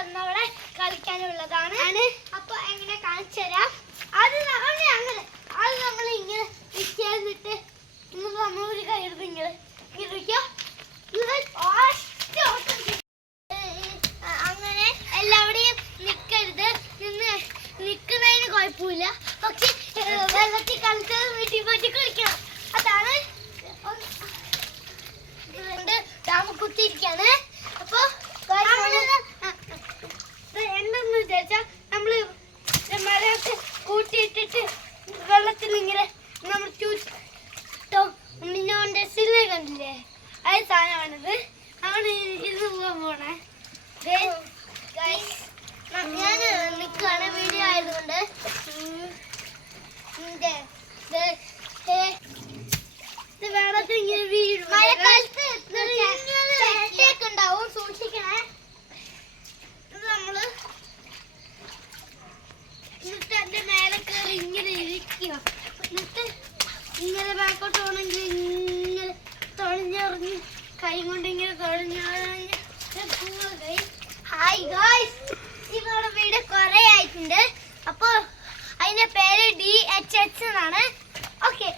അവിടെ കളിക്കാനുള്ളതാണ്. അപ്പൊ എങ്ങനെ കാണിച്ചു തരാം. അത് നമ്മൾ ഇങ്ങനെ വിറ്റിട്ട് നമ്മളൊരു കയറുന്നത് ഇങ്ങനെ ഇരിക്കോ. അങ്ങനെ എല്ലാവരെയും നിൽക്കരുത്. നിൽക്കുന്നതിന് കുഴപ്പമില്ല. പക്ഷെ വെള്ളത്തിൽ കളിച്ചത് വീട്ടിൽ പോയിട്ട് കളിക്കണം. അതാണ് ഡാമ കുത്തിയിരിക്കാണ്. അപ്പൊ എന്തെന്ന് വിചാരിച്ചാ നമ്മള് മരമൊക്കെ കൂട്ടിയിട്ടിട്ട് വെള്ളത്തിൽ ഇങ്ങനെ നമ്മൾ മിന്നോണ്ടസിലെ കണ്ടില്ലേ, അത് സാധനമാണിത്. ആണ് ഇത് പോകാൻ പോണേ. ഞാൻ നിൽക്കുകയാണ് വീഡിയോ ആയതുകൊണ്ട്. വെള്ളത്തിൽ ഇങ്ങനെ വീഴും. മഴക്കാലത്ത് ഉണ്ടാവും, സൂക്ഷിക്കണേ. ഇത് നമ്മള് എന്നിട്ട് എന്റെ മേലെ കയറി ഇങ്ങനെ ഇരിക്കുക. എന്നിട്ട് ഇങ്ങനെ ബാക്കോട്ട് പോകണമെങ്കിൽ ഇങ്ങനെ തൊഴിഞ്ഞെറിഞ്ഞ് കൈ കൊണ്ട് ഇങ്ങനെ തൊഴിഞ്ഞെറിഞ്ഞ്. ഹായ് ഗായ്സ്, ഇവരുടെ വീഡിയോ കുറെ ആയിട്ടുണ്ട്. അപ്പൊ അതിന്റെ പേര് DHH എന്നാണ്. ഓക്കെ.